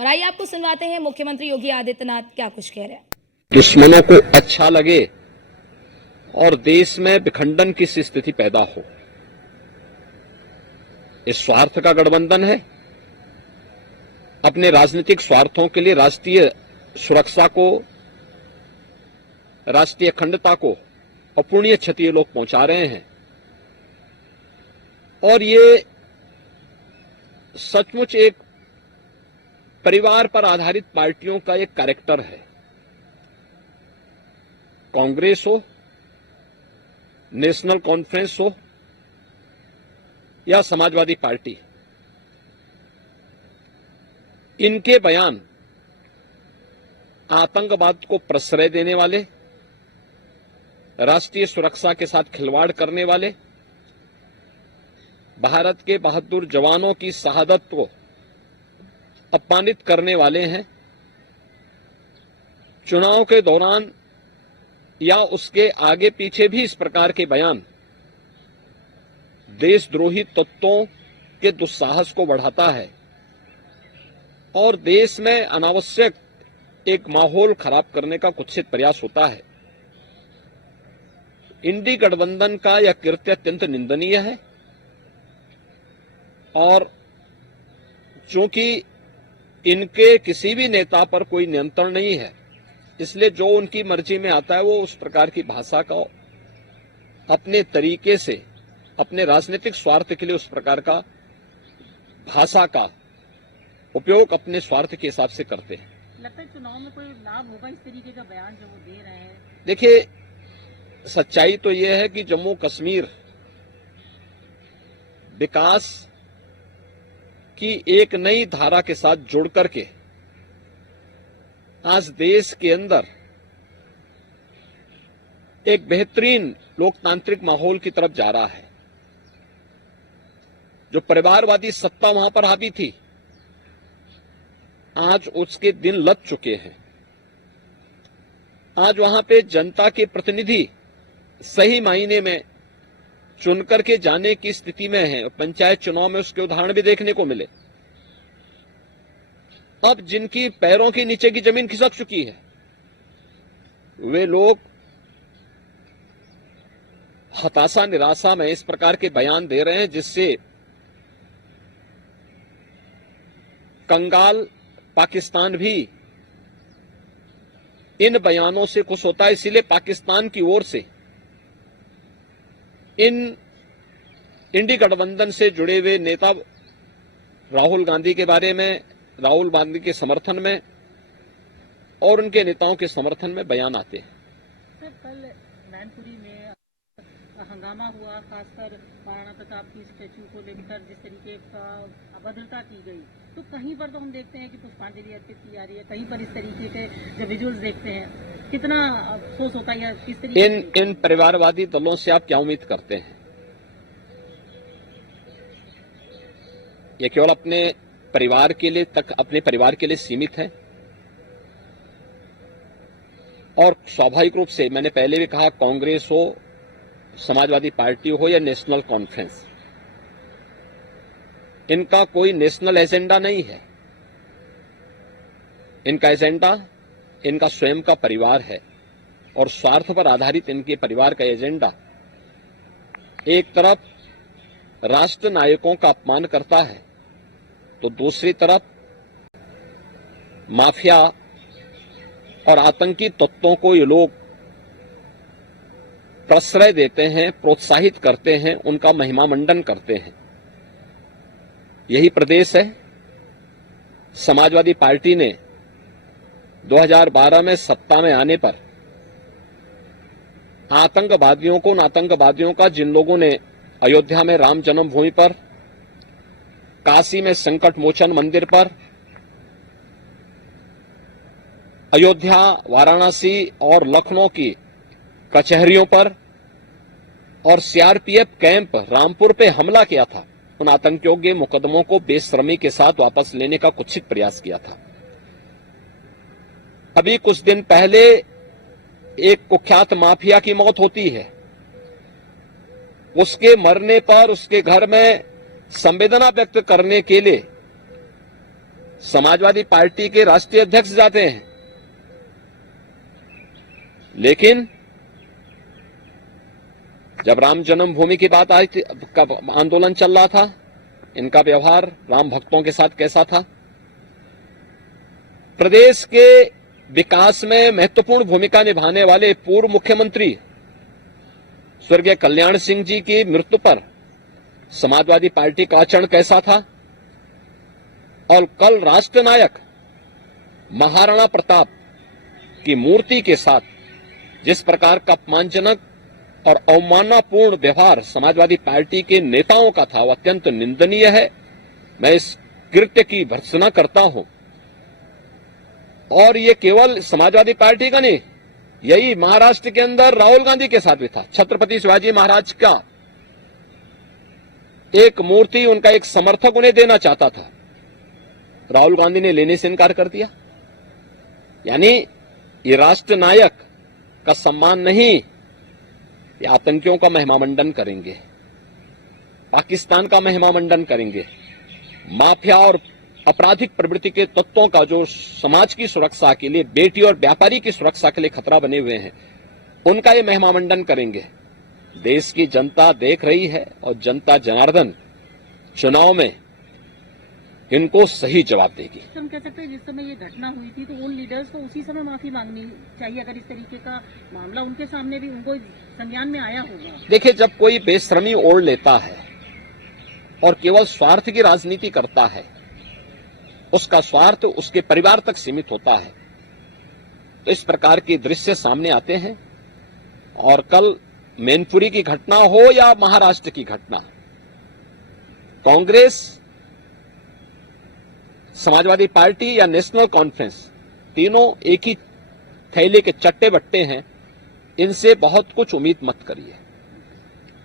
और आइए आपको सुनवाते हैं मुख्यमंत्री योगी आदित्यनाथ क्या कुछ कह रहे हैं। दुश्मनों को अच्छा लगे और देश में विखंडन की स्थिति पैदा हो, इस स्वार्थ का गठबंधन है। अपने राजनीतिक स्वार्थों के लिए राष्ट्रीय सुरक्षा को, राष्ट्रीय अखंडता को अपूर्णीय क्षति ये लोग पहुंचा रहे हैं और ये सचमुच एक परिवार पर आधारित पार्टियों का एक कैरेक्टर है। कांग्रेस हो, नेशनल कॉन्फ्रेंस हो या समाजवादी पार्टी, इनके बयान आतंकवाद को प्रश्रय देने वाले, राष्ट्रीय सुरक्षा के साथ खिलवाड़ करने वाले, भारत के बहादुर जवानों की शहादत को अपमानित करने वाले हैं। चुनाव के दौरान या उसके आगे पीछे भी इस प्रकार के बयान देशद्रोही तत्वों के दुस्साहस को बढ़ाता है और देश में अनावश्यक एक माहौल खराब करने का कुत्सित प्रयास होता है। इंडी गठबंधन का यह कृत्य अत्यंत निंदनीय है और चूंकि इनके किसी भी नेता पर कोई नियंत्रण नहीं है, इसलिए जो उनकी मर्जी में आता है वो उस प्रकार की भाषा का अपने तरीके से, अपने राजनीतिक स्वार्थ के लिए उस प्रकार का भाषा का उपयोग अपने स्वार्थ के हिसाब से करते हैं। लगता है चुनाव में कोई लाभ होगा इस तरीके का बयान जो वो दे रहे हैं? देखिए, सच्चाई तो यह है कि जम्मू कश्मीर विकास की एक नई धारा के साथ जुड़ करके आज देश के अंदर एक बेहतरीन लोकतांत्रिक माहौल की तरफ जा रहा है। जो परिवारवादी सत्ता वहां पर हावी थी, आज उसके दिन लग चुके हैं। आज वहां पे जनता के प्रतिनिधि सही मायने में चुनकर के जाने की स्थिति में है। पंचायत चुनाव में उसके उदाहरण भी देखने को मिले। अब जिनकी पैरों के नीचे की जमीन खिसक चुकी है, वे लोग हताशा निराशा में इस प्रकार के बयान दे रहे हैं जिससे कंगाल पाकिस्तान भी इन बयानों से खुश होता है। इसीलिए पाकिस्तान की ओर से इन इंडी गठबंधन से जुड़े हुए नेता राहुल गांधी के बारे में, राहुल गांधी के समर्थन में और उनके नेताओं के समर्थन में बयान आते हैं। सर, कल मैनपुरी में हंगामा हुआ, खासकर महाराणा प्रताप की स्टैचू को लेकर जिस तरीके का अभद्रता की गई, तो कहीं पर तो हम देखते हैं कि पुष्पांजलि अर्पित की जा रही है, कहीं पर इस तरीके के जब विजुअल्स देखते हैं कितना अफसोस होता है। या किस तरीके इन परिवारवादी दलों से आप क्या उम्मीद करते हैं? ये केवल अपने परिवार के लिए अपने परिवार के लिए सीमित है और स्वाभाविक रूप से मैंने पहले भी कहा, कांग्रेस हो, समाजवादी पार्टी हो या नेशनल कॉन्फ्रेंस, इनका कोई नेशनल एजेंडा नहीं है। इनका एजेंडा इनका स्वयं का परिवार है और स्वार्थ पर आधारित इनके परिवार का एजेंडा एक तरफ राष्ट्र नायकों का अपमान करता है तो दूसरी तरफ माफिया और आतंकी तत्वों को ये लोग प्रश्रय देते हैं, प्रोत्साहित करते हैं, उनका महिमा मंडन करते हैं। यही प्रदेश है। समाजवादी पार्टी ने 2012 में सत्ता में आने पर उन आतंकवादियों का जिन लोगों ने अयोध्या में राम जन्मभूमि पर, काशी में संकट मोचन मंदिर पर, अयोध्या, वाराणसी और लखनऊ की कचहरियों पर और सीआरपीएफ कैंप रामपुर पे हमला किया था, उन आतंकियों के मुकदमों को बेशर्मी के साथ वापस लेने का कुत्सित प्रयास किया था। अभी कुछ दिन पहले एक कुख्यात माफिया की मौत होती है। उसके मरने पर उसके घर में संवेदना व्यक्त करने के लिए समाजवादी पार्टी के राष्ट्रीय अध्यक्ष जाते हैं, लेकिन जब राम जन्मभूमि की बात आई थी, कब आंदोलन चल रहा था, इनका व्यवहार राम भक्तों के साथ कैसा था? प्रदेश के विकास में महत्वपूर्ण भूमिका निभाने वाले पूर्व मुख्यमंत्री स्वर्गीय कल्याण सिंह जी की मृत्यु पर समाजवादी पार्टी का आचरण कैसा था? और कल राष्ट्रनायक महाराणा प्रताप की मूर्ति के साथ जिस प्रकार का अपमानजनक और अवमाननापूर्ण व्यवहार समाजवादी पार्टी के नेताओं का था, वह अत्यंत निंदनीय है। मैं इस कृत्य की भर्त्सना करता हूं। और ये केवल समाजवादी पार्टी का नहीं, यही महाराष्ट्र के अंदर राहुल गांधी के साथ भी था। छत्रपति शिवाजी महाराज का एक मूर्ति उनका एक समर्थक उन्हें देना चाहता था, राहुल गांधी ने लेने से इनकार कर दिया। यानी ये राष्ट्र नायक का सम्मान नहीं, ये आतंकियों का महिमामंडन करेंगे, पाकिस्तान का महिमामंडन करेंगे, माफिया और आपराधिक प्रवृत्ति के तत्वों का जो समाज की सुरक्षा के लिए, बेटी और व्यापारी की सुरक्षा के लिए खतरा बने हुए हैं, उनका ये महिमामंडन करेंगे। देश की जनता देख रही है और जनता जनार्दन चुनाव में इनको सही जवाब देगी। हम कह सकते हैं जिस समय ये घटना हुई थी तो उन लीडर्स को उसी समय माफी मांगनी चाहिए, अगर इस तरीके का मामला उनके सामने भी उनको संज्ञान में आया होगा। देखिए, जब कोई बेशर्मी ओढ़ लेता है और केवल स्वार्थ की राजनीति करता है, उसका स्वार्थ उसके परिवार तक सीमित होता है, तो इस प्रकार के दृश्य सामने आते हैं। और कल मैनपुरी की घटना हो या महाराष्ट्र की घटना, कांग्रेस, समाजवादी पार्टी या नेशनल कॉन्फ्रेंस, तीनों एक ही थैले के चट्टे बट्टे हैं। इनसे बहुत कुछ उम्मीद मत करिए।